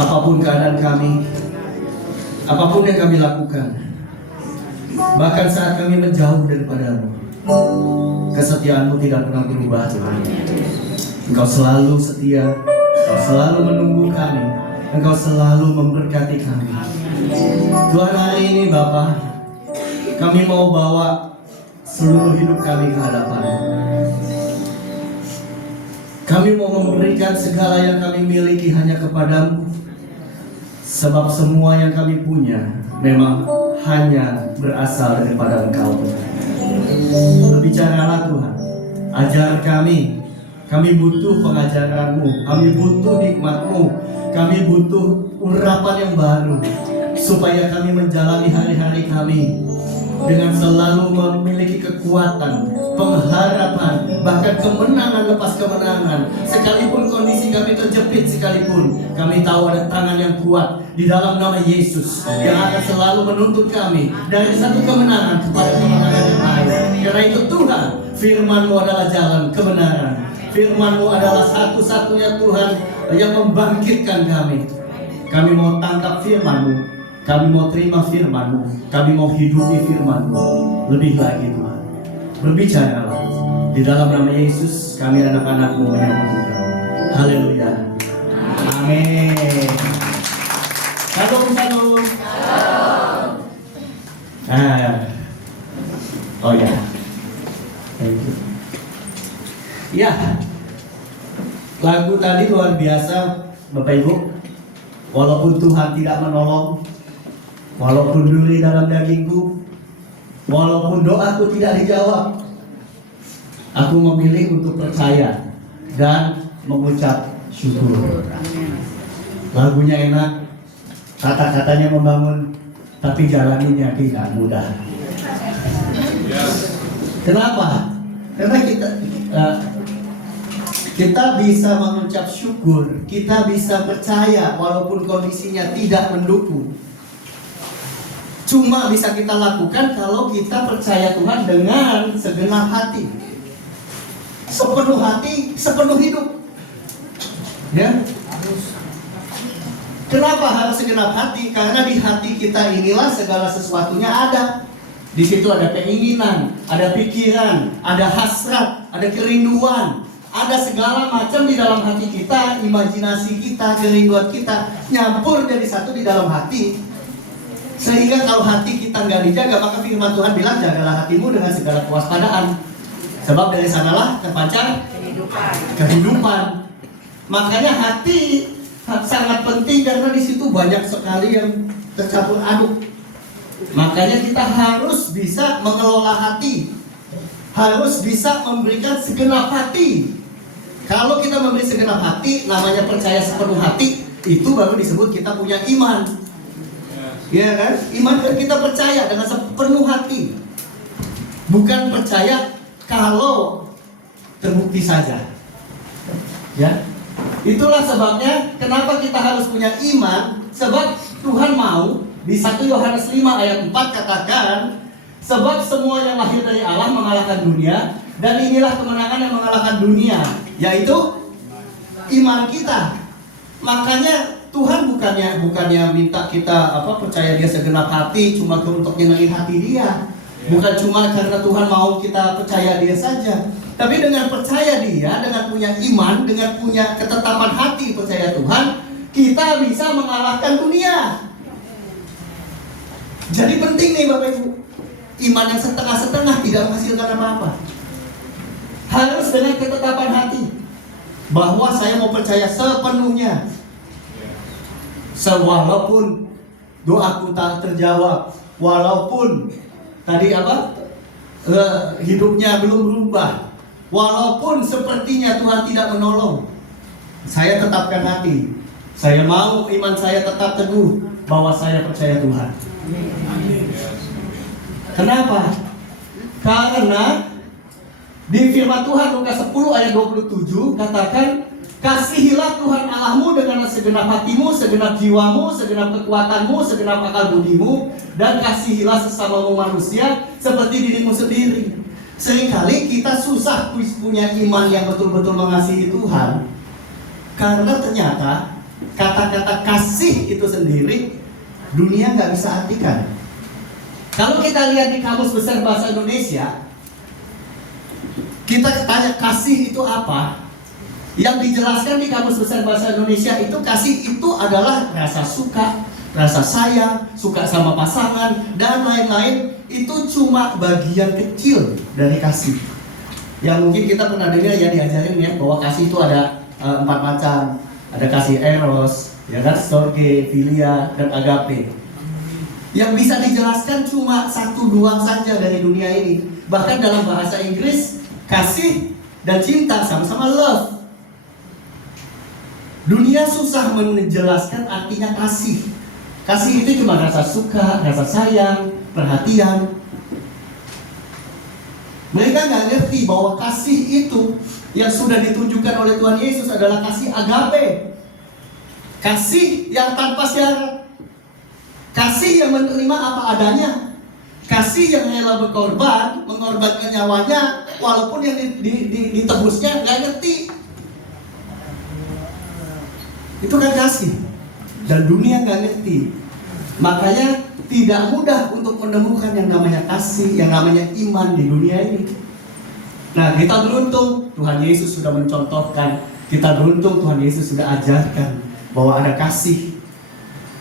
Apapun keadaan kami, apapun yang kami lakukan, bahkan saat kami menjauh daripada-Mu, kesetiaan-Mu tidak pernah berubah, Tuhan. Engkau selalu setia, Engkau selalu menunggu kami, Engkau selalu memberkati kami. Tuhan, hari ini Bapa, kami mau bawa seluruh hidup kami ke hadapan-Mu. Kami mau memberikan segala yang kami miliki hanya kepada-Mu, sebab semua yang kami punya memang hanya berasal daripada Engkau, Tuhan. Berbicaralah Tuhan, ajar kami. Kami butuh pengajaran-Mu, kami butuh nikmat-Mu, kami butuh urapan yang baru, supaya kami menjalani hari-hari kami dengan selalu memiliki kekuatan, pengharapan, bahkan kemenangan lepas kemenangan. Sekalipun kondisi kami terjepit, sekalipun kami tahu ada tangan yang kuat di dalam nama Yesus yang akan selalu menuntut kami dari satu kemenangan kepada kemenangan yang lain. Karena itu Tuhan, firman-Mu adalah jalan kebenaran. Firman-Mu adalah satu-satunya Tuhan yang membangkitkan kami. Kami mau tangkap firman-Mu, kami mau terima firman-Mu, kami mau hidupi firman-Mu lebih lagi, Tuhan. Berbicaralah. Di dalam nama Yesus, kami anak-anak-Mu menyembah Tuhan. Haleluya. Amin. Shalom, shalom. Oh ya. Thank you. Ya, lagu tadi luar biasa, Bapak Ibu. Walaupun Tuhan tidak menolong, walaupun duri dalam dagingku, walaupun doaku tidak dijawab, aku memilih untuk percaya dan mengucap syukur. Lagunya enak, kata-katanya membangun, tapi jalaninnya tidak mudah. Kenapa? Karena kita bisa mengucap syukur, kita bisa percaya walaupun kondisinya tidak mendukung. Cuma bisa kita lakukan kalau kita percaya Tuhan dengan segenap hati, sepenuh hati, sepenuh hidup. Ya. Kenapa harus segenap hati? Karena di hati kita inilah segala sesuatunya ada. Di situ ada keinginan, ada pikiran, ada hasrat, ada kerinduan. Ada segala macam di dalam hati kita, imajinasi kita, kerinduan kita nyampur jadi satu di dalam hati. Sehingga kalau hati kita nggak dijaga, maka firman Tuhan bilang, jagalah hatimu dengan segala kewaspadaan, sebab dari sanalah terpancar kehidupan. Makanya hati sangat penting karena di situ banyak sekali yang tercampur aduk. Makanya kita harus bisa mengelola hati, harus bisa memberikan segenap hati. Kalau kita memberi segenap hati, namanya percaya sepenuh hati, itu baru disebut kita punya iman. Ya kan? Iman kan kita percaya dengan sepenuh hati. Bukan percaya kalau terbukti saja. Ya. Itulah sebabnya kenapa kita harus punya iman. Sebab Tuhan mau di 1 Yohanes 5 ayat 4 katakan, sebab semua yang lahir dari Allah mengalahkan dunia, dan inilah kemenangan yang mengalahkan dunia, yaitu iman kita. Makanya Tuhan bukannya minta kita percaya Dia segenap hati cuma untuk nyenengin hati Dia. Bukan cuma karena Tuhan mau kita percaya Dia saja, tapi dengan percaya Dia, dengan punya iman, dengan punya ketetapan hati percaya Tuhan, kita bisa mengalahkan dunia. Jadi penting nih Bapak Ibu, iman yang setengah-setengah tidak menghasilkan apa-apa. Harus dengan ketetapan hati bahwa saya mau percaya sepenuhnya. Walaupun doaku tak terjawab, walaupun tadi hidupnya belum berubah, walaupun sepertinya Tuhan tidak menolong, saya tetapkan hati. Saya mau iman saya tetap teguh bahwa saya percaya Tuhan. Kenapa? Karena di firman Tuhan Lukas 10 ayat 27 katakan, kasihilah Tuhan Allahmu dengan segenap hatimu, segenap jiwamu, segenap kekuatanmu, segenap akal budimu, dan kasihilah sesamamu manusia seperti dirimu sendiri. Seringkali kita susah punya iman yang betul-betul mengasihi Tuhan, karena ternyata kata-kata kasih itu sendiri, dunia nggak bisa artikan. Kalau kita lihat di Kamus Besar Bahasa Indonesia, kita tanya kasih itu apa? Yang dijelaskan di Kamus Besar Bahasa Indonesia itu, kasih itu adalah rasa suka, rasa sayang, suka sama pasangan, dan lain-lain. Itu cuma bagian kecil dari kasih. Yang mungkin kita pernah dengar ya, diajarin ya, bahwa kasih itu ada 4 macam. Ada kasih eros, ya kan, storge, filia, dan agape. Yang bisa dijelaskan cuma 1-2 saja dari dunia ini. Bahkan dalam bahasa Inggris, kasih dan cinta sama-sama love. Dunia susah menjelaskan artinya kasih. Kasih itu cuma rasa suka, rasa sayang, perhatian. Mereka nggak ngerti bahwa kasih itu yang sudah ditunjukkan oleh Tuhan Yesus adalah kasih agape. Kasih yang tanpa syarat. Kasih yang menerima apa adanya. Kasih yang rela berkorban, mengorbankan nyawanya, walaupun yang ditebusnya nggak ngerti. Itu kan kasih. Dan dunia nggak ngerti. Makanya tidak mudah untuk menemukan yang namanya kasih, yang namanya iman di dunia ini. Nah, kita beruntung Tuhan Yesus sudah mencontohkan. Kita beruntung Tuhan Yesus sudah ajarkan bahwa ada kasih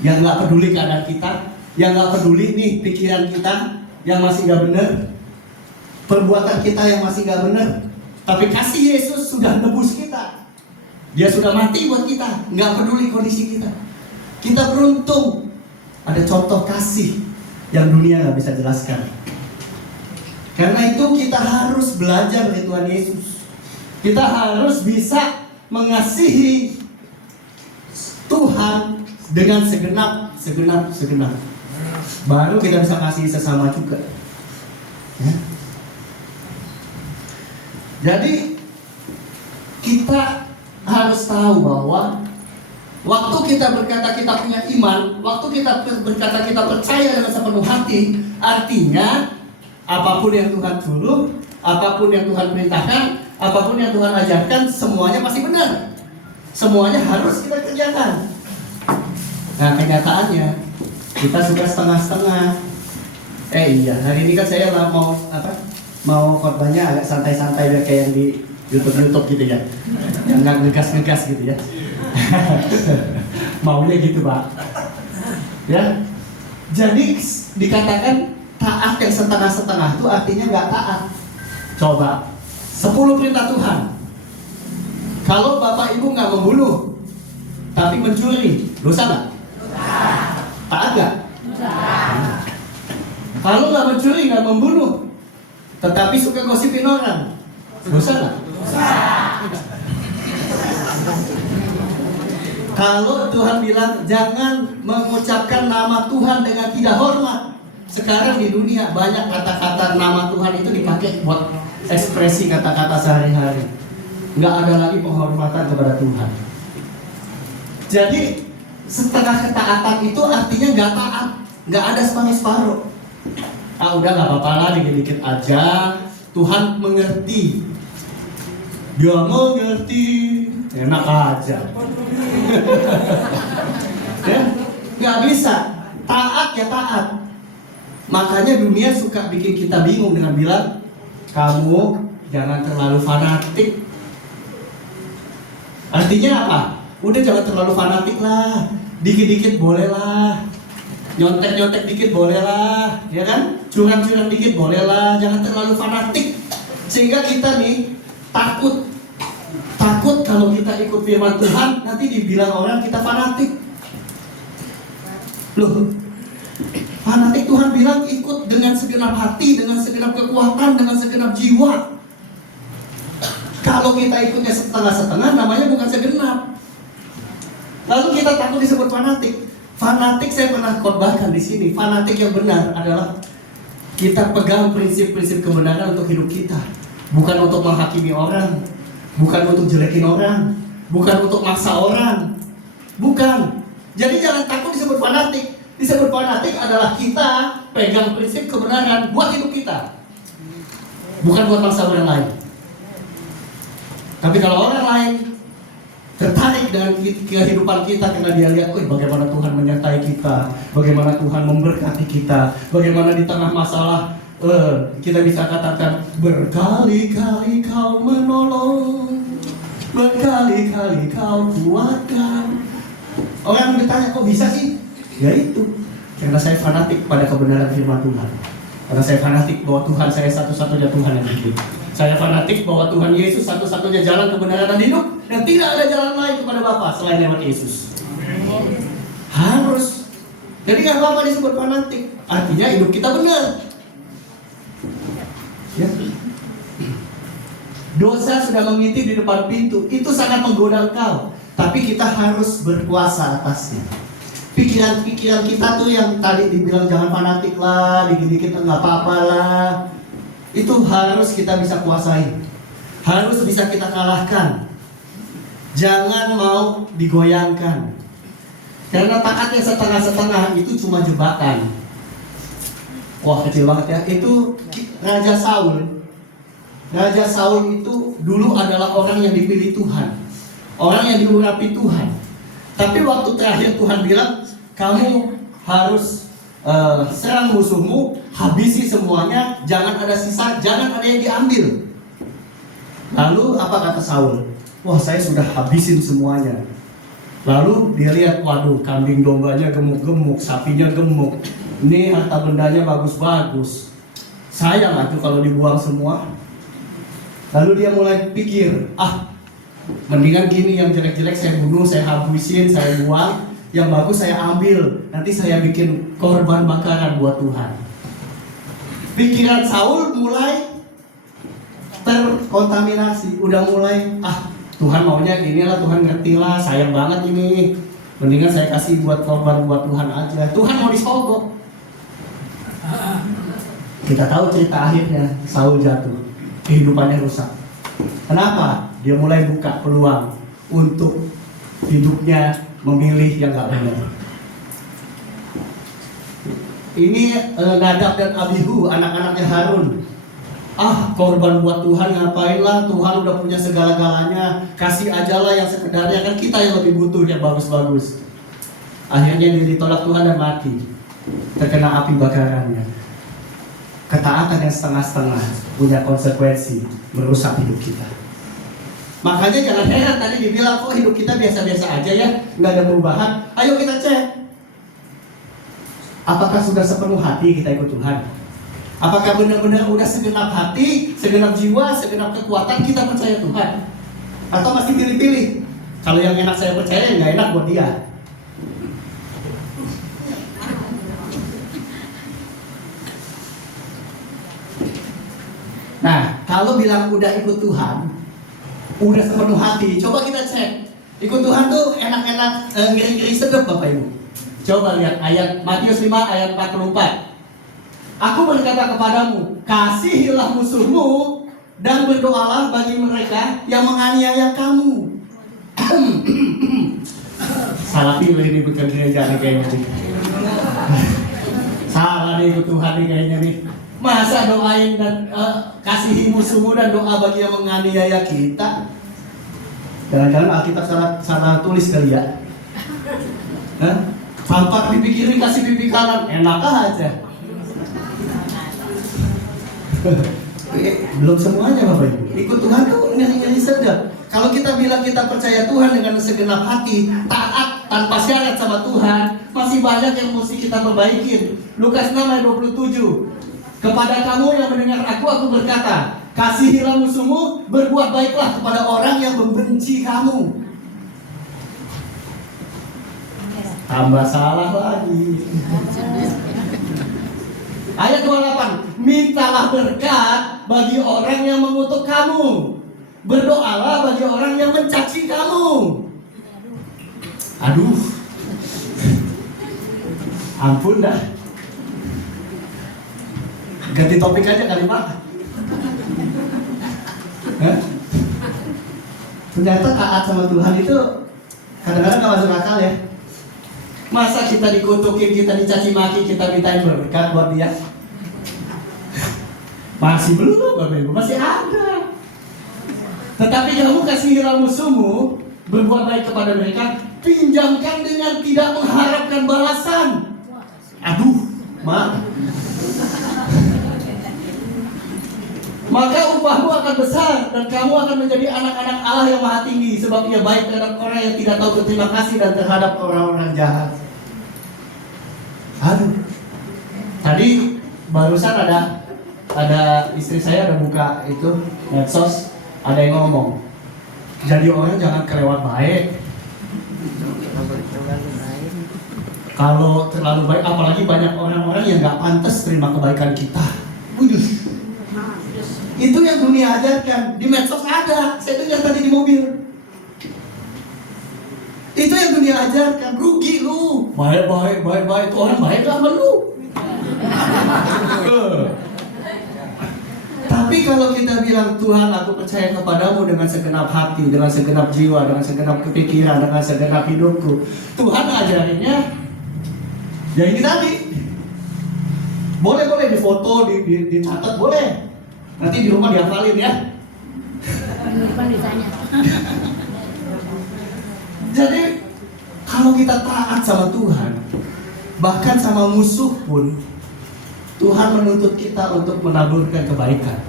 yang nggak peduli keadaan kita, yang nggak peduli nih pikiran kita yang masih nggak benar, perbuatan kita yang masih nggak benar. Tapi kasih Yesus sudah nebus kita. Dia sudah mati buat kita, nggak peduli kondisi kita. Kita beruntung ada contoh kasih yang dunia nggak bisa jelaskan. Karena itu kita harus belajar dari Tuhan Yesus. Kita harus bisa mengasihi Tuhan dengan segenap. Baru kita bisa kasih sesama juga. Ya. Jadi kita harus tahu bahwa waktu kita berkata kita punya iman, waktu kita berkata kita percaya dengan sepenuh hati, artinya apapun yang Tuhan suruh, apapun yang Tuhan perintahkan, apapun yang Tuhan ajarkan, semuanya pasti benar. Semuanya harus kita kerjakan. Nah, kenyataannya kita suka setengah-setengah. Iya, hari ini kan saya mau khotbahnya agak santai-santai kayak yang di YouTube gitu ya. Yang nggak ngegas-ngegas gitu ya. Maunya gitu, Pak. Ya. Jadi dikatakan taat yang setengah-setengah itu artinya nggak taat. Coba 10 perintah Tuhan. Kalau bapak ibu nggak membunuh, tapi mencuri, dosa nggak? Taat nggak? Kalau nggak mencuri, nggak membunuh, tetapi suka gosipin orang, dosa nggak? Kalau Tuhan bilang jangan mengucapkan nama Tuhan dengan tidak hormat. Sekarang di dunia banyak kata-kata nama Tuhan itu dipakai buat ekspresi kata-kata sehari-hari. Nggak ada lagi penghormatan kepada Tuhan. Jadi setengah ketaatan itu artinya nggak taat, nggak ada separuh-separuh. Udah nggak apa-apa lah, dikit-dikit aja. Tuhan mengerti. Dia mengerti, enak aja. Ya, nggak bisa. Taat ya taat. Makanya dunia suka bikin kita bingung dengan bilang, kamu jangan terlalu fanatik. Artinya apa? Udah jangan terlalu fanatik lah. Dikit-dikit boleh lah. Nyontek-nyontek dikit boleh lah, ya kan? Curang-curang dikit boleh lah. Jangan terlalu fanatik. Sehingga kita nih takut kalau kita ikut firman Tuhan nanti dibilang orang kita fanatik. Loh, fanatik Tuhan bilang ikut dengan segenap hati, dengan segenap kekuatan, dengan segenap jiwa. Kalau kita ikutnya setengah-setengah, namanya bukan segenap. Lalu kita takut disebut fanatik. Fanatik saya pernah khotbahkan di sini. Fanatik yang benar adalah kita pegang prinsip-prinsip kebenaran untuk hidup kita, bukan untuk menghakimi orang, bukan untuk jelekin orang, bukan untuk maksa orang, bukan. Jadi jangan takut disebut fanatik. Disebut fanatik adalah kita pegang prinsip kebenaran buat hidup kita, bukan buat maksa orang lain. Tapi kalau orang lain tertarik tertarik dengan kehidupan kita karena dia lihat, bagaimana Tuhan menyertai kita, bagaimana Tuhan memberkati kita, bagaimana di tengah masalah kita bisa katakan berkali-kali kau menolong, berkali-kali kau kuatkan. Orang bertanya, kok bisa sih? Ya itu, karena saya fanatik pada kebenaran firman Tuhan. Karena saya fanatik bahwa Tuhan saya satu-satunya Tuhan yang hidup. Saya fanatik bahwa Tuhan Yesus satu-satunya jalan kebenaran dan hidup, dan tidak ada jalan lain kepada Bapa selain lewat Yesus. Harus. Jadi kan Bapa disebut fanatik, artinya hidup kita benar. Ya. Dosa sudah mengintip di depan pintu, itu sangat menggoda engkau, tapi kita harus berkuasa atasnya. Pikiran-pikiran kita tuh yang tadi dibilang jangan fanatik lah, dikit-dikit nggak apa-apa lah, itu harus kita bisa kuasai, harus bisa kita kalahkan. Jangan mau digoyangkan, karena taatnya setengah-setengah itu cuma jebakan. Wah, kecil banget ya. Itu Raja Saul. Raja Saul itu dulu adalah orang yang dipilih Tuhan, orang yang diurapi Tuhan. Tapi waktu terakhir Tuhan bilang, kamu harus serang musuhmu, habisi semuanya, jangan ada sisa, jangan ada yang diambil. Lalu apa kata Saul? Wah, saya sudah habisin semuanya. Lalu dia lihat, waduh, kambing dombanya gemuk-gemuk, sapinya gemuk, ini harta bendanya bagus-bagus, sayang atuh kalau dibuang semua. Lalu dia mulai pikir, mendingan gini, yang jelek-jelek saya bunuh, saya habisin, saya buang, yang bagus saya ambil, nanti saya bikin korban bakaran buat Tuhan. Pikiran Saul mulai terkontaminasi, udah mulai, Tuhan maunya inilah, Tuhan ngertilah, sayang banget ini, mendingan saya kasih buat korban buat Tuhan aja. Tuhan mau disogok. Kita tahu cerita akhirnya, Saul jatuh, kehidupannya rusak. Kenapa? Dia mulai buka peluang untuk hidupnya memilih yang gak benar. Ini Nadab dan Abihu, anak-anaknya Harun. Korban buat Tuhan ngapain lah, Tuhan udah punya segala-galanya, kasih aja lah yang sekedarnya, kan kita yang lebih butuh yang bagus-bagus. Akhirnya dia ditolak Tuhan dan mati, terkena api bakarannya. Ketaatan yang setengah-setengah punya konsekuensi, merusak hidup kita. Makanya jangan heran tadi dibilang, kok hidup kita biasa-biasa aja ya, nggak ada perubahan. Ayo kita cek, apakah sudah sepenuh hati kita ikut Tuhan? Apakah benar-benar udah segenap hati, segenap jiwa, segenap kekuatan kita percaya Tuhan? Atau masih pilih-pilih? Kalau yang enak saya percaya, yang nggak enak buat dia. Nah, kalau bilang udah ikut Tuhan, udah sepenuh hati, coba kita cek. Ikut Tuhan tuh enak-enak, ngeri-ngeri sedap Bapak Ibu. Coba lihat ayat Matius 5 ayat 44. Aku berkata kepadamu, kasihilah musuhmu dan berdoalah bagi mereka yang menganiaya kamu. Salah pilih ini bukan gereja nih kayaknya nih. Salah nih ikut Tuhan nih kayaknya nih. Masa doain dan kasihi musuhmu dan doa bagi yang menganiaya kita? Jangan-jangan Alkitab salah tulis kali ya? Tampak dipikirin kasih pipi kanan, enak aja. Belum semuanya Bapak Ibu. Ikut Tuhan tuh nyanyi-nyanyi sedap. Kalau kita bilang kita percaya Tuhan dengan segenap hati, taat tanpa syarat sama Tuhan, masih banyak yang mesti kita perbaikin. Lukas 6 ayat 27. Kepada kamu yang mendengar aku berkata, kasihilah musuhmu, berbuat baiklah kepada orang yang membenci kamu. Tambah salah lagi. Ayat 28, mintalah berkat bagi orang yang mengutuk kamu, berdoalah bagi orang yang mencaci kamu. Aduh, ampun dah. Ganti topik aja kali Pak. Ternyata taat sama Tuhan itu kadang-kadang gak masuk akal ya. Masa kita dikutukin, kita dicaci maki, kita mintain berkat buat dia? Masih belum Bapak Ibu, masih ada. Tetapi kamu kasihilah musuhmu, berbuat baik kepada mereka, pinjamkan dengan tidak mengharapkan balasan. Aduh, maka upahmu akan besar dan kamu akan menjadi anak-anak Allah yang maha tinggi, sebab Ia baik terhadap orang yang tidak tahu berterima kasih dan terhadap orang-orang jahat. Aduh, tadi barusan ada istri saya ada buka itu medsos, ada yang ngomong, jadi orang jangan kelewat baik. Kalau terlalu baik, apalagi banyak orang-orang yang nggak pantas terima kebaikan kita. Itu yang dunia ajarkan. Di medsos ada, saya dengar tadi di mobil. Itu yang dunia ajarkan. Rugi lu. Baik. Itu orang baik lah sama lu. Tapi kalau kita bilang, Tuhan, aku percaya kepadamu dengan segenap hati, dengan segenap jiwa, dengan segenap kepikiran, dengan segenap hidupku, Tuhan ajarinnya ya ini tadi. Boleh difoto, dicatat, boleh. Nanti di rumah dihafalin ya. Jadi kalau kita taat sama Tuhan, bahkan sama musuh pun, Tuhan menuntut kita untuk menaburkan kebaikan.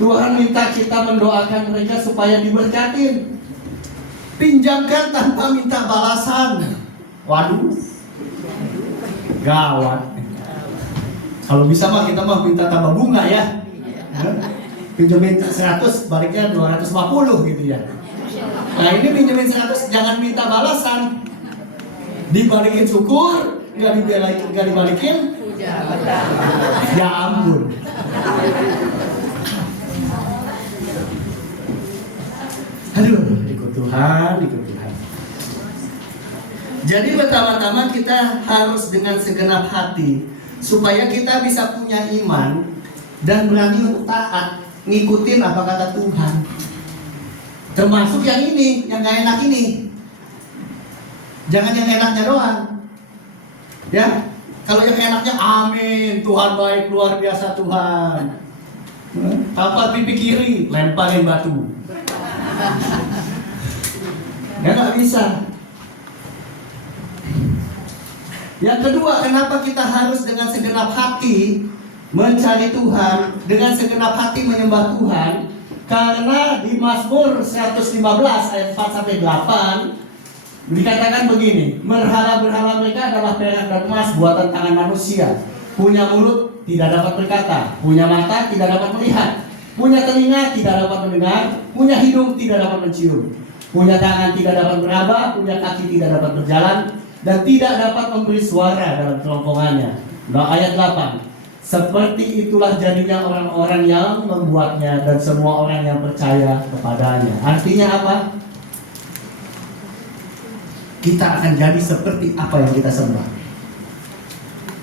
Tuhan minta kita mendoakan mereka supaya diberkatin. Pinjamkan tanpa minta balasan. Waduh, gawat. Kalau bisa mah kita mah minta tambah bunga ya. Pinjemin 100, baliknya 250 gitu ya. Nah ini pinjemin 100, jangan minta balasan. Dibalikin syukur, nggak dibalikin. Ya ampun. Aduh, ikut Tuhan. Jadi pertama-tama kita harus dengan segenap hati, supaya kita bisa punya iman dan berani untuk taat, ngikutin apa kata Tuhan. Termasuk yang ini, yang gak enak ini. Jangan yang enaknya doang. Ya, kalau yang enaknya amin, Tuhan baik, luar biasa Tuhan. Tapak pipi kiri, lemparin batu. Ya gak bisa. Yang kedua, kenapa kita harus dengan segenap hati mencari Tuhan, dengan segenap hati menyembah Tuhan? Karena di Mazmur 115 ayat 4-8 dikatakan begini, berhala-berhala mereka adalah perak dan emas buatan tangan manusia. Punya mulut tidak dapat berkata, punya mata tidak dapat melihat, punya telinga tidak dapat mendengar, punya hidung tidak dapat mencium, punya tangan tidak dapat meraba, punya kaki tidak dapat berjalan, dan tidak dapat memberi suara dalam kerongkongannya. Nah, ayat 8. Seperti itulah jadinya orang-orang yang membuatnya dan semua orang yang percaya kepadanya. Artinya apa? Kita akan jadi seperti apa yang kita sembah.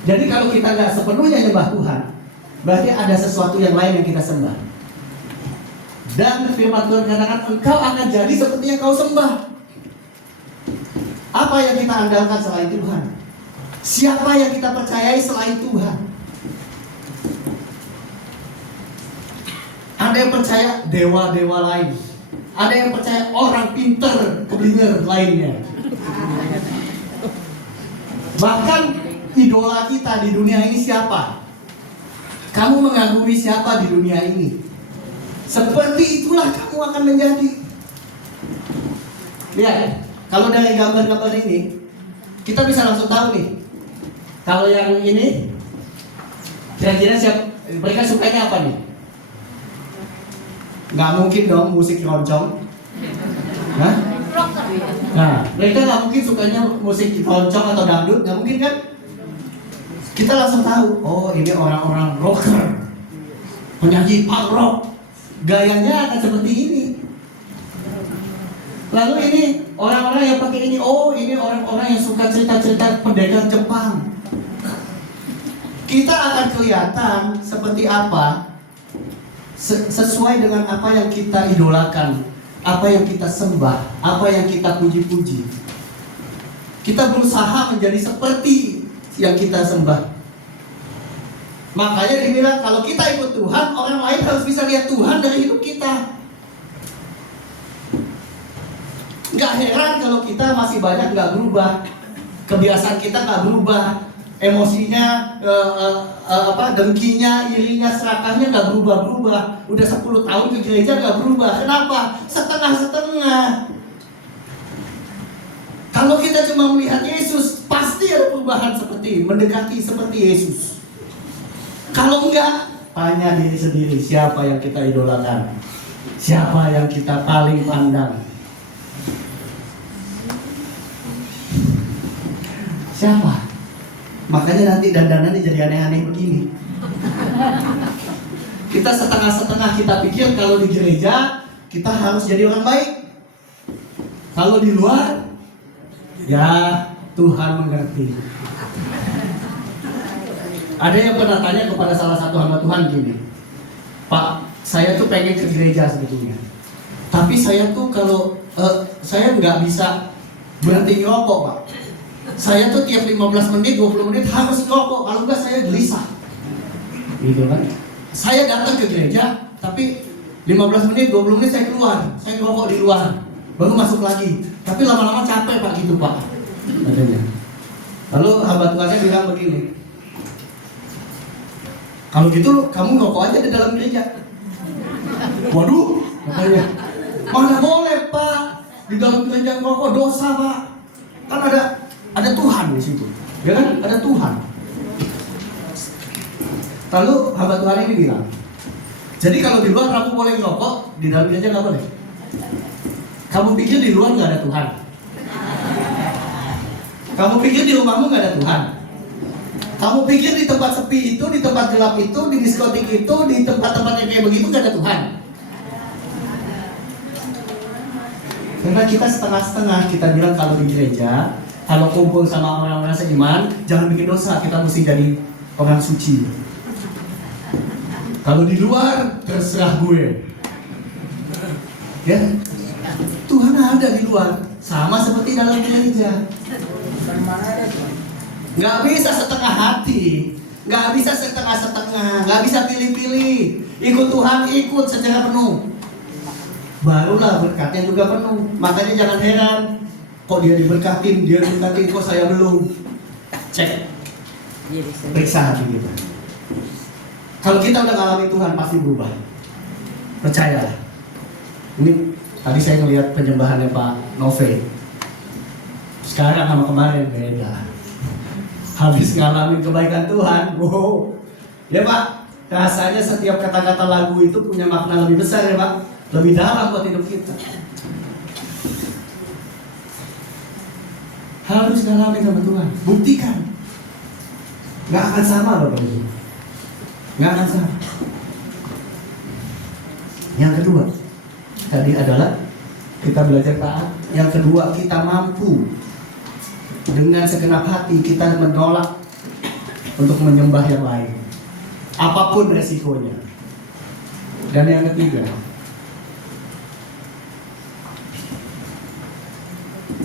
Jadi kalau kita nggak sepenuhnya nyembah Tuhan, berarti ada sesuatu yang lain yang kita sembah. Dan firman Tuhan katakan, engkau akan jadi seperti yang kau sembah. Apa yang kita andalkan selain Tuhan? Siapa yang kita percayai selain Tuhan? Ada yang percaya dewa-dewa lain. Ada yang percaya orang pinter, keblinger lainnya. Bahkan idola kita di dunia ini siapa? Kamu mengagumi siapa di dunia ini? Seperti itulah kamu akan menjadi. Lihat. Kalau dari gambar-gambar ini, kita bisa langsung tahu nih. Kalau yang ini, kira-kira mereka sukanya apa nih? Nggak mungkin dong musik keroncong. Hah? Nah, mereka nggak mungkin sukanya musik keroncong atau dangdut, nggak mungkin kan? Kita langsung tahu, oh ini orang-orang rocker, penyanyi punk rock, gayanya akan seperti ini. Lalu ini orang-orang yang pakai ini, oh ini orang-orang yang suka cerita-cerita pendekar Jepang. Kita akan kelihatan seperti apa sesuai dengan apa yang kita idolakan, apa yang kita sembah, apa yang kita puji-puji. Kita berusaha menjadi seperti yang kita sembah. Makanya dibilang kalau kita ikut Tuhan, orang lain harus bisa lihat Tuhan dari hidup kita. Nggak heran kalau kita masih banyak nggak berubah, kebiasaan kita nggak berubah, emosinya, dengkinya, irinya, serakahnya nggak berubah-berubah. Udah 10 tahun ke gereja nggak berubah. Kenapa? Setengah-setengah. Kalau kita cuma melihat Yesus, pasti ada perubahan seperti mendekati seperti Yesus. Kalau enggak, tanya diri sendiri, siapa yang kita idolakan? Siapa yang kita paling pandang? Siapa? Makanya nanti dandanannya jadi aneh-aneh begini. Kita setengah-setengah, kita pikir kalau di gereja kita harus jadi orang baik. Kalau di luar, ya Tuhan mengerti. Ada yang pernah tanya kepada salah satu hamba Tuhan gini, Pak, saya tuh pengen ke gereja sebetulnya, tapi saya tuh kalau saya nggak bisa berhenti ngerokok, Pak. Saya tuh tiap 15 menit, 20 menit harus ngerokok, kalau enggak saya gelisah. Gitu kan? Saya datang ke gereja, tapi 15 menit, 20 menit saya keluar, saya ngerokok di luar, baru masuk lagi. Tapi lama-lama capek, Pak, gitu, Pak. Katanya. Lalu hamba Tuhannya bilang begini, kalau gitu kamu ngerokok aja di dalam gereja. Waduh, katanya, mana boleh, Pak, di dalam gereja ngerokok, dosa, Pak. Kan ada Tuhan di situ, ya kan? Ada Tuhan. Lalu hamba Tuhan ini bilang, jadi kalau di luar kamu boleh ngerokok, di dalam gereja nggak boleh. Kamu pikir di luar nggak ada Tuhan? Kamu pikir di rumahmu nggak ada Tuhan? Kamu pikir di tempat sepi itu, di tempat gelap itu, di diskotik itu, di tempat-tempat yang kayak begitu nggak ada Tuhan? Karena kita setengah-setengah, kita bilang kalau di gereja, kalau kumpul sama orang-orang seiman, jangan bikin dosa, kita mesti jadi orang suci. Kalau di luar, terserah gue. Ya, Tuhan ada di luar, sama seperti dalam gereja. Nggak bisa setengah hati, nggak bisa setengah-setengah, nggak bisa pilih-pilih. Ikut Tuhan, ikut secara penuh. Barulah berkatnya juga penuh. Makanya jangan heran, kok dia diberkatin, kok saya belum. Cek, periksa hati kita. Kalau kita udah ngalamin Tuhan, pasti berubah. Percayalah. Ini tadi saya ngelihat penyembahannya Pak Nove. Sekarang sama kemarin beda. Habis ngalamin kebaikan Tuhan, wow. Ya Pak, rasanya setiap kata-kata lagu itu punya makna lebih besar ya Pak, lebih dalam buat hidup kita. Harus ngalamin sama Tuhan, buktikan. Gak akan sama loh Pak. Gak akan sama. Yang kedua, tadi adalah kita belajar taat. Yang kedua, kita mampu dengan segenap hati kita menolak untuk menyembah yang lain, apapun resikonya. Dan yang ketiga,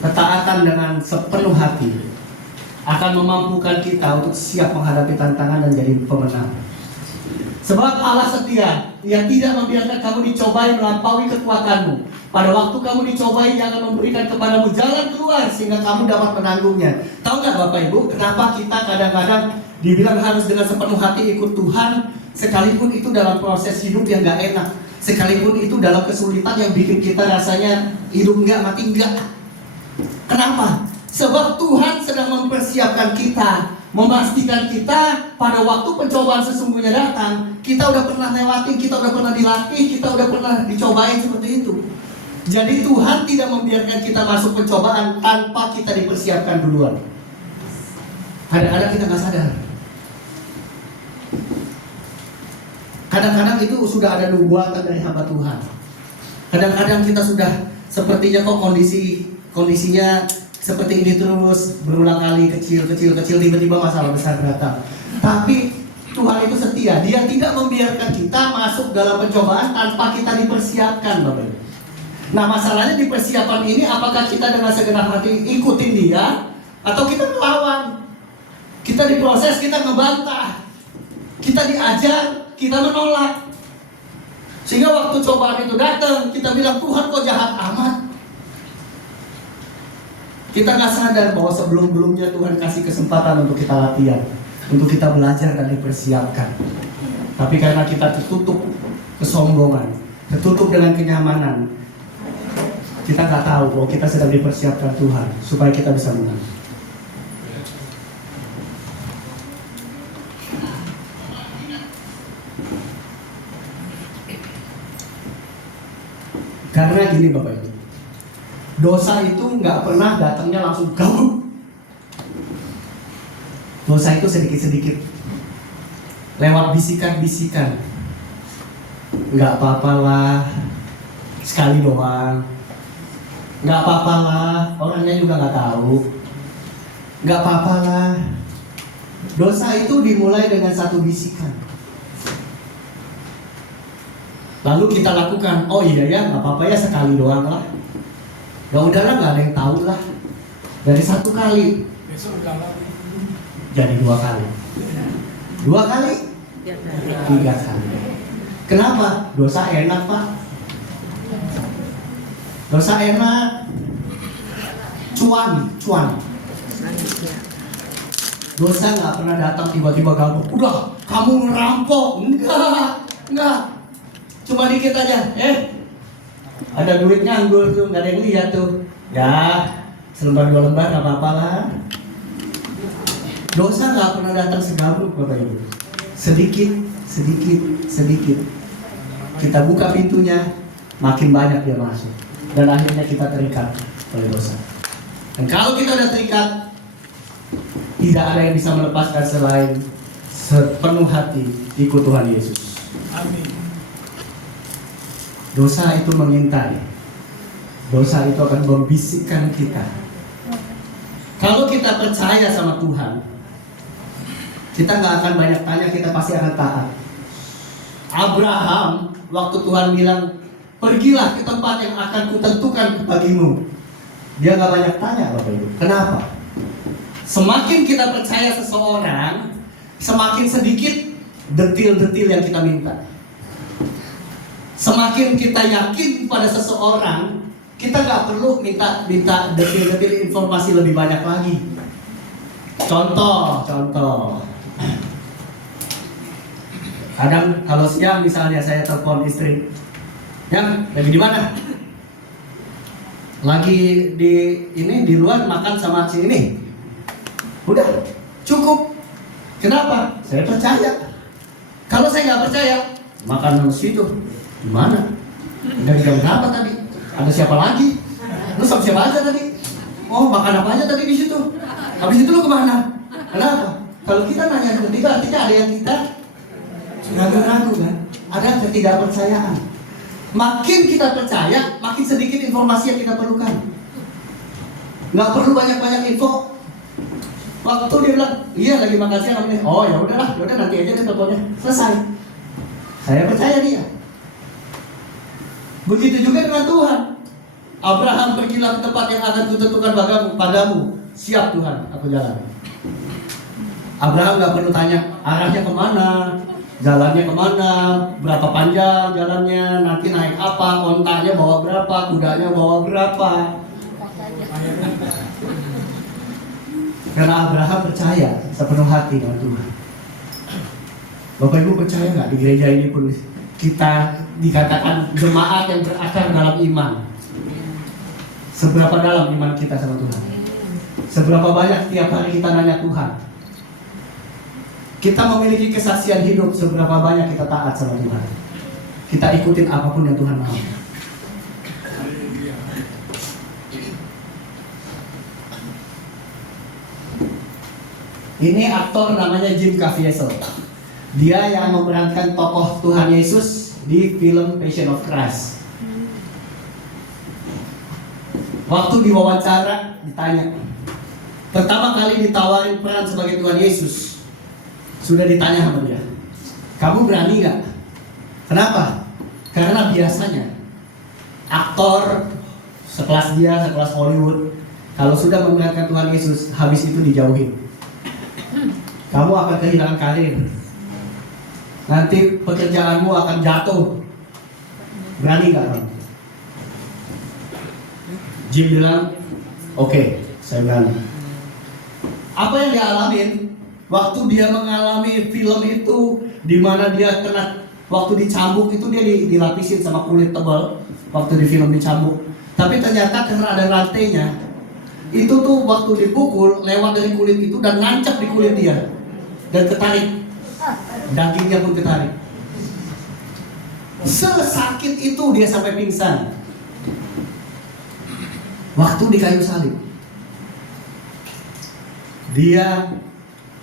ketaatan dengan sepenuh hati akan memampukan kita untuk siap menghadapi tantangan dan jadi pemenang. Sebab Allah setia, Ia tidak membiarkan kamu dicobai melampaui kekuatanmu. Pada waktu kamu dicobai, Ia akan memberikan kepadamu jalan keluar sehingga kamu dapat menanggungnya. Tahu nggak Bapak Ibu, kenapa kita kadang-kadang dibilang harus dengan sepenuh hati ikut Tuhan, sekalipun itu dalam proses hidup yang nggak enak, sekalipun itu dalam kesulitan yang bikin kita rasanya hidup nggak, mati nggak. Kenapa? Sebab Tuhan sedang mempersiapkan kita, memastikan kita pada waktu pencobaan sesungguhnya datang, kita udah pernah lewati, kita udah pernah dilatih, kita udah pernah dicobain seperti itu. Jadi Tuhan tidak membiarkan kita masuk pencobaan tanpa kita dipersiapkan duluan. Kadang-kadang kita nggak sadar. Kadang-kadang itu sudah ada nubuatan dari hamba Tuhan. Kadang-kadang kita sudah sepertinya kok kondisinya seperti ini terus berulang kali, kecil, tiba-tiba masalah besar datang. Tapi Tuhan itu setia, Dia tidak membiarkan kita masuk dalam pencobaan tanpa kita dipersiapkan, Bapak Ibu. Nah masalahnya di persiapan ini, apakah kita dengan segenap hati ikutin Dia, atau kita melawan? Kita diproses, kita ngebantah, kita diajar, kita menolak. Sehingga waktu cobaan itu datang, kita bilang, Tuhan kok jahat amat. Kita nggak sadar bahwa sebelum-belumnya Tuhan kasih kesempatan untuk kita latihan, untuk kita belajar dan dipersiapkan. Tapi karena kita tertutup kesombongan, tertutup dengan kenyamanan, kita nggak tahu bahwa kita sedang dipersiapkan Tuhan supaya kita bisa menang. Karena gini Bapak Ibu, dosa itu nggak pernah datangnya langsung gabung. Dosa itu sedikit-sedikit, lewat bisikan-bisikan. Nggak apa-apalah, sekali doang. Nggak apa-apalah, orangnya juga nggak tahu. Nggak apa-apalah. Dosa itu dimulai dengan satu bisikan. Lalu kita lakukan, oh iya ya, nggak apa-apa ya, sekali doang lah. Ya udahlah, nggak ada yang tahu lah. Dari satu kali jadi 2 kali, 2 kali, 3 kali. Kenapa? Dosa enak Pak. Dosa enak, cuan. Dosa nggak pernah datang tiba-tiba gabung. Udah, kamu ngerampok? Enggak. Cuma dikit aja, ada duit nganggur tuh, nggak ada yang lihat tuh. Ya, selembar 2 lembar nggak apa-apa lah. Dosa nggak pernah datang segabung Bapak Ibu. Sedikit. Kita buka pintunya, makin banyak dia masuk. Dan akhirnya kita terikat oleh dosa. Dan kalau kita udah terikat, tidak ada yang bisa melepaskan selain sepenuh hati ikut Tuhan Yesus. Amin. Dosa itu mengintai. Dosa itu akan membisikkan kita. Kalau kita percaya sama Tuhan, kita nggak akan banyak tanya, kita pasti akan taat. Abraham, waktu Tuhan bilang, pergilah ke tempat yang akan kutentukan bagimu, dia nggak banyak tanya Bapak Ibu. Kenapa? Semakin kita percaya seseorang, semakin sedikit detil-detil yang kita minta. Semakin kita yakin pada seseorang, kita nggak perlu minta detil-detil informasi lebih banyak lagi. Contoh. Kadang kalau siang misalnya saya telepon istri, yang lagi di mana? Lagi di luar makan sama si ini. Udah, cukup. Kenapa? Saya percaya. Kalau saya nggak percaya, makan di situ. Di mana? Dari jam berapa tadi? Ada siapa lagi? Lu sama siapa aja tadi? Oh, makan apa aja tadi di situ? Habis itu lu kemana? Kenapa? Kalau kita nanya ketiga, artinya ada yang kita ragu-ragu kan? Ada ketidakpercayaan. Makin kita percaya, makin sedikit informasi yang kita perlukan. Nggak perlu banyak-banyak info. Waktu dia bilang, iya lagi makan siang ini. Oh ya udahlah, nanti aja deh teleponnya. Selesai. Saya percaya dia. Begitu juga dengan Tuhan. Abraham, pergilah ke tempat yang akan kutentukan padamu. Siap Tuhan, aku jalan. Abraham nggak perlu tanya arahnya kemana, jalannya kemana, berapa panjang jalannya, nanti naik apa, ontanya bawa berapa, kudanya bawa berapa. Karena Abraham percaya sepenuh hati dengan Tuhan. Bapak Ibu percaya nggak di gereja ini pun kita dikatakan jemaat yang berakar dalam iman? Seberapa dalam iman kita sama Tuhan? Seberapa banyak tiap hari kita nanya Tuhan? Kita memiliki kesaksian hidup, seberapa banyak kita taat sama Tuhan? Kita ikutin apapun yang Tuhan mau. Ini aktor namanya Jim Caviezel. Dia yang memerankan tokoh Tuhan Yesus di film Passion of Christ. Waktu diwawancara ditanya, pertama kali ditawarin peran sebagai Tuhan Yesus, sudah ditanya sama dia, kamu berani nggak? Kenapa? Karena biasanya aktor sekelas dia, sekelas Hollywood, kalau sudah memerankan Tuhan Yesus, habis itu dijauhin. Kamu akan kehilangan karir. Nanti pekerjaanmu akan jatuh. Berani nggak kamu? Jim bilang, oke, Saya berani. Apa yang dia alamin waktu dia mengalami film itu, di mana dia kena, waktu dicambuk itu dia dilapisin sama kulit tebal waktu di film dicambuk. Tapi ternyata karena ada rantainya, itu tuh waktu dipukul lewat dari kulit itu dan nancap di kulit dia dan ketarik, dagingnya pun ketarik. Sesakit itu dia sampai pingsan waktu di kayu salib. Dia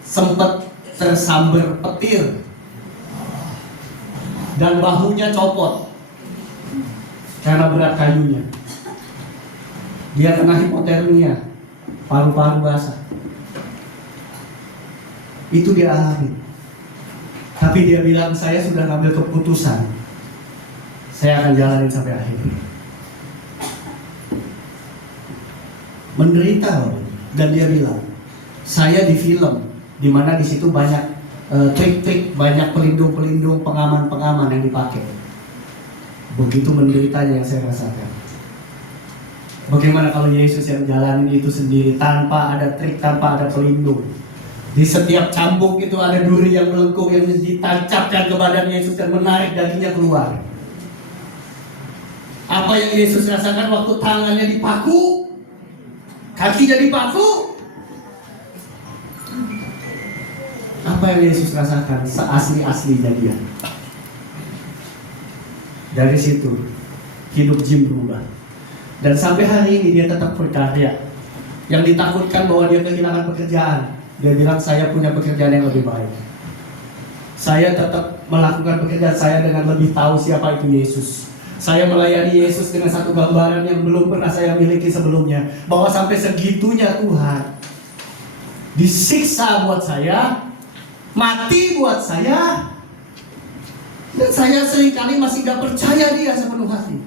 sempat tersambar petir dan bahunya copot karena berat kayunya. Dia kena hipotermia, paru-paru basah. Itu dia alami. Tapi dia bilang, saya sudah ngambil keputusan, saya akan jalanin sampai akhir. Menderita loh. Dan dia bilang, saya di film, di mana di situ banyak trik-trik, banyak pelindung-pelindung, pengaman-pengaman yang dipakai. Begitu menderitanya yang saya rasakan. Bagaimana kalau Yesus yang jalanin itu sendiri, tanpa ada trik, tanpa ada pelindung. Di setiap cambuk itu ada duri yang melengkung yang ditancapkan ke badan Yesus dan menarik dagingnya keluar. Apa yang Yesus rasakan waktu tangannya dipaku, kakinya dipaku? Apa yang Yesus rasakan seasli-aslinya dia. Dari situ hidup Jim berubah. Dan sampai hari ini dia tetap berkarya. Yang ditakutkan bahwa dia kehilangan pekerjaan, dia bilang, saya punya pekerjaan yang lebih baik. Saya tetap melakukan pekerjaan saya dengan lebih tahu siapa itu Yesus. Saya melayani Yesus dengan satu gambaran yang belum pernah saya miliki sebelumnya, bahwa sampai segitunya Tuhan disiksa buat saya, mati buat saya, dan saya seringkali masih gak percaya dia sepenuh hati.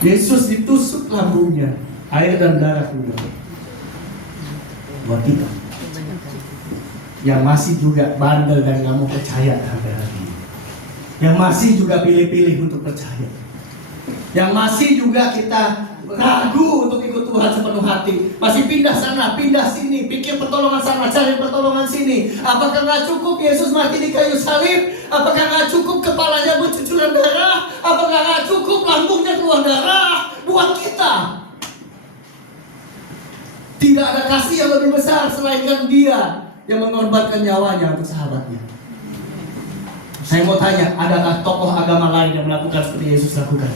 Yesus ditusuk lambungnya, air dan darah keluar. Buat kita yang masih juga bandel dan gak mau percaya sampai hari ini, yang masih juga pilih-pilih untuk percaya, yang masih juga kita ragu untuk ikut Tuhan sepenuh hati, masih pindah sana, pindah sini, pikir pertolongan sana, cari pertolongan sini. Apakah gak cukup Yesus mati di kayu salib? Apakah gak cukup kepalanya bercucuran darah? Apakah gak cukup lambungnya keluar darah buat kita? Tidak ada kasih yang lebih besar selainkan dia yang mengorbankan nyawanya untuk sahabatnya. Saya mau tanya, adakah tokoh agama lain yang melakukan seperti Yesus lakukan?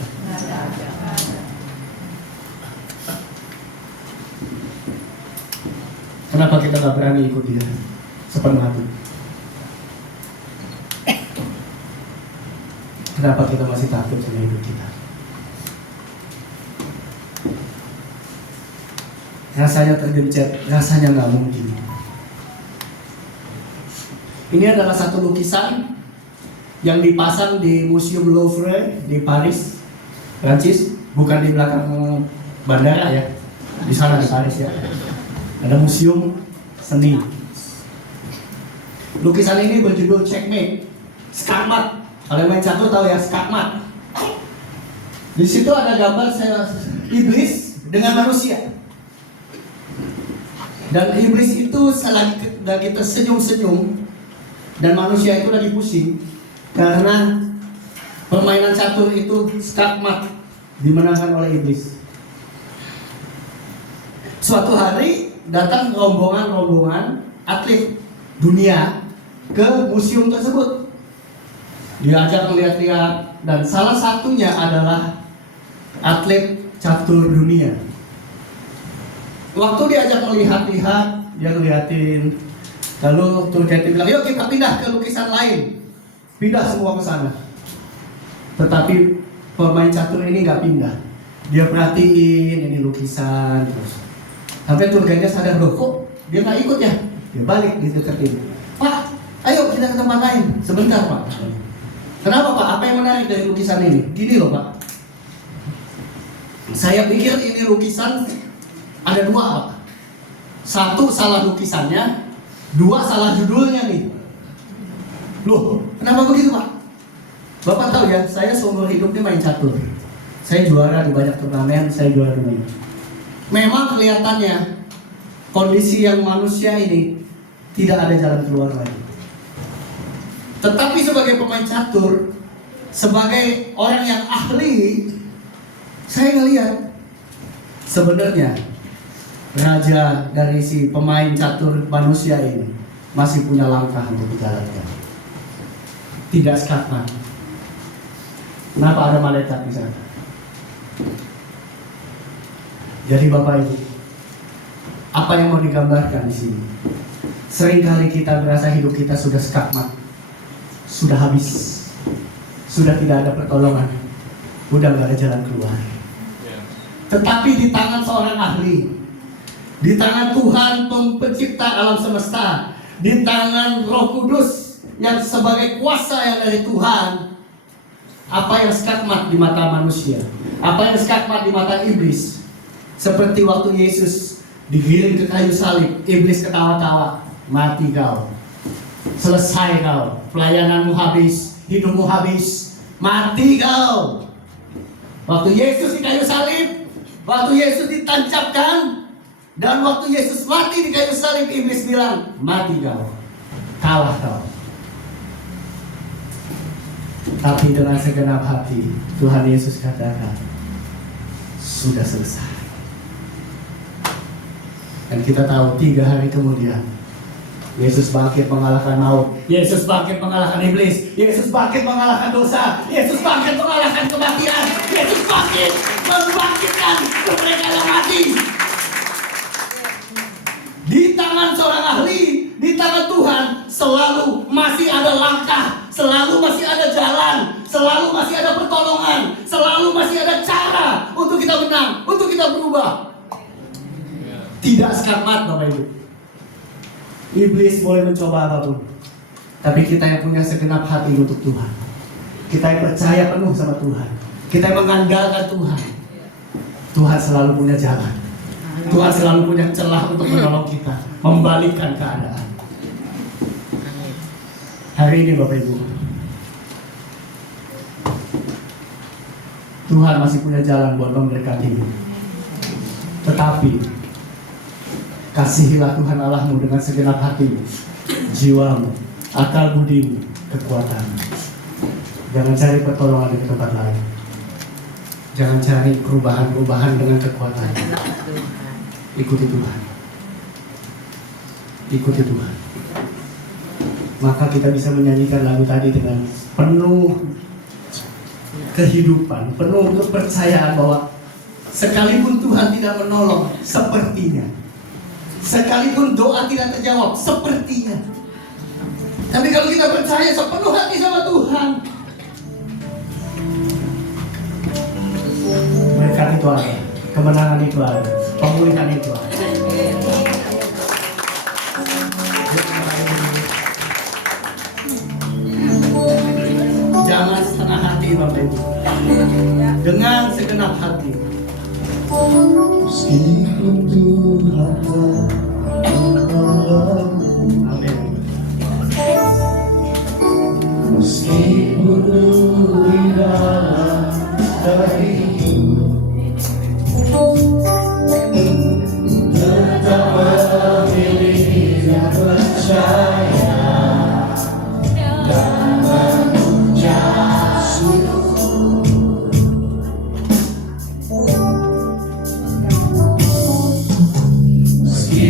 Kenapa kita gak berani ikut dia sepenuh hati? Kenapa kita masih takut sama hidup kita? Rasanya tergencet, rasanya gak mungkin. Ini adalah satu lukisan yang dipasang di Museum Louvre di Paris, Prancis. Bukan di belakang bandara ya, di sana di Paris ya. Ada museum seni. Lukisan ini berjudul Checkmate, Skakmat. Kalau main catur tahu ya, Skakmat. Di situ ada gambar iblis dengan manusia. Dan iblis itu lagi tersenyum-senyum, dan manusia itu lagi pusing karena permainan catur itu skakmat dimenangkan oleh iblis. Suatu hari datang rombongan atlet dunia ke museum tersebut. Diajak melihat-lihat, dan salah satunya adalah atlet catur dunia. Waktu diajak melihat-lihat, dia ngeliatin. Lalu Turgeti bilang, yuk kita pindah ke lukisan lain. Pindah semua ke sana. Tetapi pemain catur ini gak pindah. Dia perhatiin ini lukisan terus. Sampai Turgeti sadar, loh kok dia gak ikut ya? Dia balik dideketin. Pak, ayo kita ke tempat lain. Sebentar Pak. Kenapa Pak? Apa yang menarik dari lukisan ini? Gini loh Pak. Saya pikir ini lukisan ada dua Pak. Satu salah lukisannya, dua salah judulnya nih. Loh, kenapa begitu Pak? Bapak tahu ya, saya seumur hidup ini main catur. Saya juara di banyak turnamen, saya juara dunia. Memang kelihatannya kondisi yang manusia ini tidak ada jalan keluar lagi. Tetapi sebagai pemain catur, sebagai orang yang ahli, saya ngelihat sebenarnya raja dari si pemain catur manusia ini masih punya langkah untuk dijalankan. Tidak skakmat. Kenapa ada malaikat di sana? Jadi Bapak Ibu, apa yang mau digambarkan di sini? Seringkali kita merasa hidup kita sudah skakmat, sudah habis, sudah tidak ada pertolongan, udah nggak ada jalan keluar. Tetapi di tangan seorang ahli, di tangan Tuhan pencipta alam semesta, di tangan Roh Kudus yang sebagai kuasa yang dari Tuhan, apa yang skakmat di mata manusia, apa yang skakmat di mata iblis, seperti waktu Yesus digiring ke kayu salib, iblis ketawa-tawa, mati kau, selesai kau, pelayananmu habis, hidupmu habis, mati kau. Waktu Yesus di kayu salib, waktu Yesus ditancapkan, dan waktu Yesus mati di kayu salib, iblis bilang, mati kau, kalah kau. Tapi dengan segenap hati Tuhan Yesus katakan, sudah selesai. Dan kita tahu 3 hari kemudian Yesus bangkit mengalahkan maut, Yesus bangkit mengalahkan iblis, Yesus bangkit mengalahkan dosa, Yesus bangkit mengalahkan kematian, Yesus bangkit membangkitkan mereka yang mati. Di tangan seorang ahli, di tangan Tuhan selalu masih ada langkah, selalu masih ada jalan, selalu masih ada pertolongan, selalu masih ada cara untuk kita menang, untuk kita berubah. Tidak skakmat Bapak Ibu. Iblis boleh mencoba apapun, tapi kita yang punya segenap hati untuk Tuhan, kita yang percaya penuh sama Tuhan, kita yang mengandalkan Tuhan, Tuhan selalu punya jalan. Tuhan selalu punya celah untuk menolong kita, membalikkan keadaan. Hari ini Bapak Ibu, Tuhan masih punya jalan buat memberkatimu. Tetapi kasihilah Tuhan Allahmu dengan segenap hatimu, jiwamu, akal budimu, kekuatanmu. Jangan cari pertolongan di tempat lain. Jangan cari perubahan-perubahan dengan kekuatan. Ikuti Tuhan. Ikuti Tuhan. Maka kita bisa menyanyikan lagu tadi dengan penuh kehidupan, penuh kepercayaan bahwa sekalipun Tuhan tidak menolong, sepertinya, sekalipun doa tidak terjawab, sepertinya, tapi kalau kita percaya sepenuh hati sama Tuhan, berkat itu ada, kemenangan itu ada, pemulihan itu ada. Jangan setengah hati Bapak Ibu, dengan segenap hati. Meskipun Tuhan menolongmu, amin. Meskipun di dalam dariku tetap memilih dan percaya dan mengucap syukur. Meskipun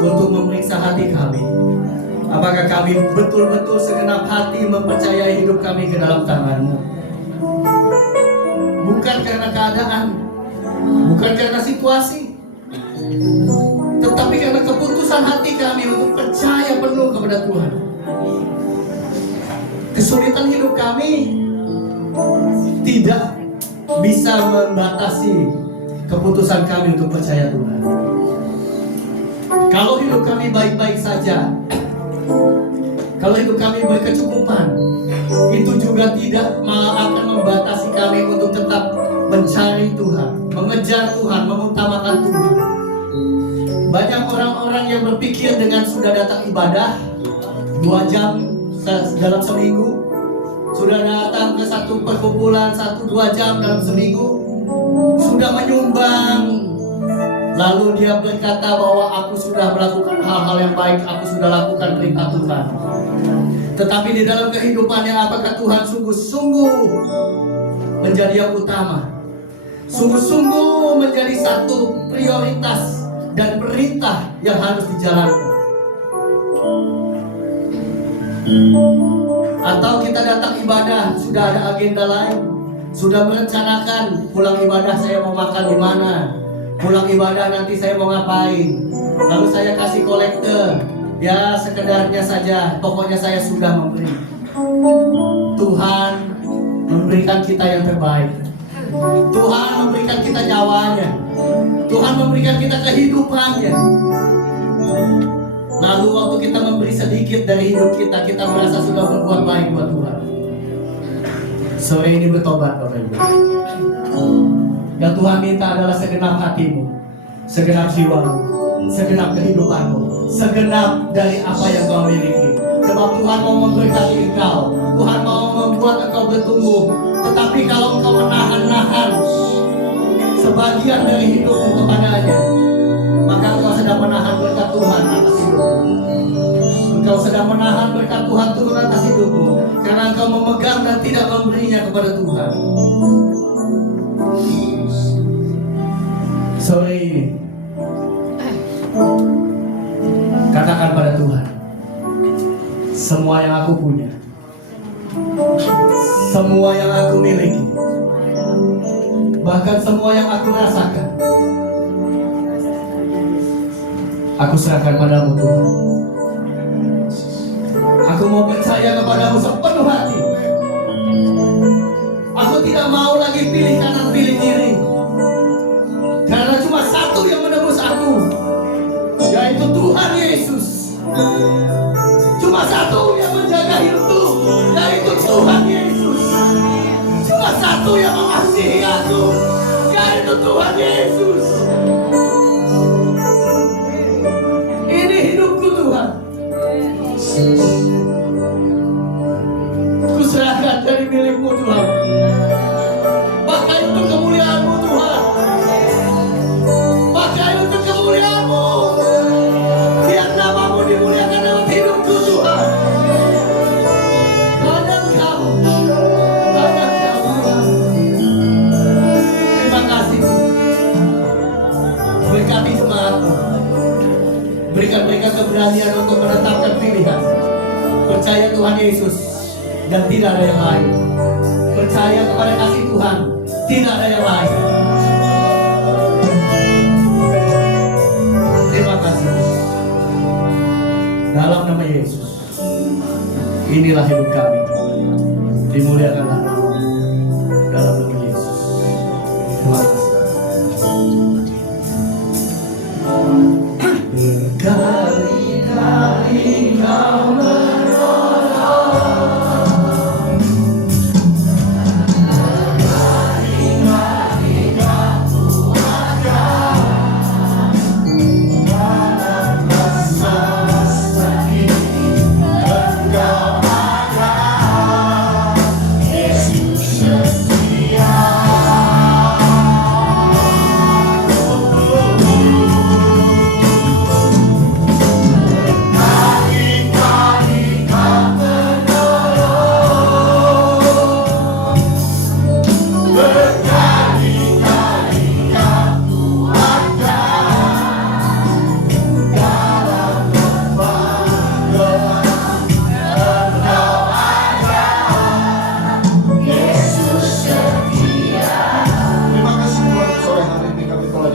untuk memeriksa hati kami. Apakah kami betul-betul segenap hati mempercayai hidup kami ke dalam tangan-Mu? Bukan karena keadaan, bukan karena situasi, tetapi karena keputusan hati kami untuk percaya penuh kepada Tuhan. Kesulitan hidup kami tidak bisa membatasi keputusan kami untuk percaya Tuhan. Kalau hidup kami baik-baik saja, kalau hidup kami berkecukupan, itu juga tidak akan membatasi kami untuk tetap mencari Tuhan, mengejar Tuhan, mengutamakan Tuhan. Banyak orang-orang yang berpikir dengan sudah datang ibadah 2 jam dalam seminggu, sudah datang ke satu perkumpulan 1-2 jam dalam seminggu, sudah menyumbang, lalu dia berkata bahwa aku sudah melakukan hal-hal yang baik, aku sudah lakukan perintah Tuhan. Tetapi di dalam kehidupannya, apakah Tuhan sungguh-sungguh menjadi yang utama, sungguh-sungguh menjadi satu prioritas dan perintah yang harus dijalankan? Atau kita datang ibadah sudah ada agenda lain, sudah merencanakan pulang ibadah saya mau makan di mana, pulang ibadah nanti saya mau ngapain, lalu saya kasih kolektor, ya sekedarnya saja, pokoknya saya sudah memberi. Tuhan memberikan kita yang terbaik. Tuhan memberikan kita nyawanya. Tuhan memberikan kita kehidupannya. Lalu waktu kita memberi sedikit dari hidup kita, kita merasa sudah berbuat baik buat Tuhan. Sore ini bertobat Bapak Ibu. Yang Tuhan minta adalah segenap hatimu, segenap jiwamu, segenap kehidupanmu, segenap dari apa yang kau miliki. Sebab Tuhan mau memberkati engkau, Tuhan mau membuat engkau bertumbuh. Tetapi kalau engkau menahan-nahan sebagian dari hidupmu kepadanya, maka engkau sedang menahan berkat Tuhan atas hidupmu. Engkau sedang menahan berkat Tuhan turun atas hidupmu, karena engkau memegang dan tidak memberinya kepada Tuhan. Sore ini katakan pada Tuhan, semua yang aku punya, semua yang aku miliki, bahkan semua yang aku rasakan, aku serahkan padamu Tuhan. Aku mau percaya kepadamu sepenuh hati. Aku tidak mau lagi pilih kanan pilih kiri, karena cuma satu yang menebus aku, yaitu Tuhan Yesus. Cuma satu yang menjaga hidupku, yaitu Tuhan Yesus. Cuma satu yang mengasihi aku, yaitu Tuhan Yesus. Ini hidupku Tuhan. Kuserahkan dari milikmu Tuhan. Pakai untuk kemuliaan-Mu Tuhan. Pakai untuk kemuliaan-Mu. Biar nama-Mu dimuliakan dalam hidupku Tuhan. Hanya Engkau. Hanya Engkau Tuhan. Terima kasih. Berkati jemaat-Mu. Berikan mereka keberanian untuk menetapkan pilihan. Percaya Tuhan Yesus dan tidak ada yang lain. Percaya kepada kasih Tuhan, tidak ada yang lain. Terima kasih. Dalam nama Yesus, inilah hidup kami. Dimuliakanlah nama-Mu. Dalam nama Yesus. Terima kasih. Berkali-kali Kau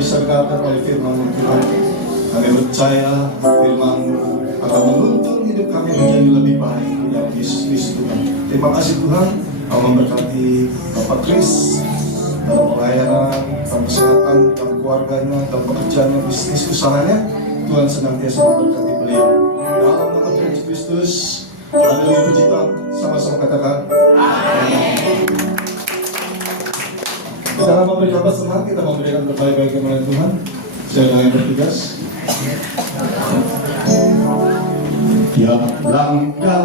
disertakan oleh firman Tuhan. Kami percaya firman akan menuntun hidup kami menjadi lebih baik di dalam Yesus Kristus Tuhan. Terima kasih Tuhan, Kau memberkati Bapak Kris dalam pelayanan, dalam kesehatan, dalam keluarganya, dalam pekerjaannya, bisnis usahanya. Tuhan senantiasa memberkati beliau. Dalam nama Tuhan Yesus Kristus, haleluya, puji Tuhan. Sama-sama katakan. Kita akan memberikan pesanan, kita memberikan berbagai-bagai kemuliaan Tuhan. Saya yang bertugas. Ya, langkah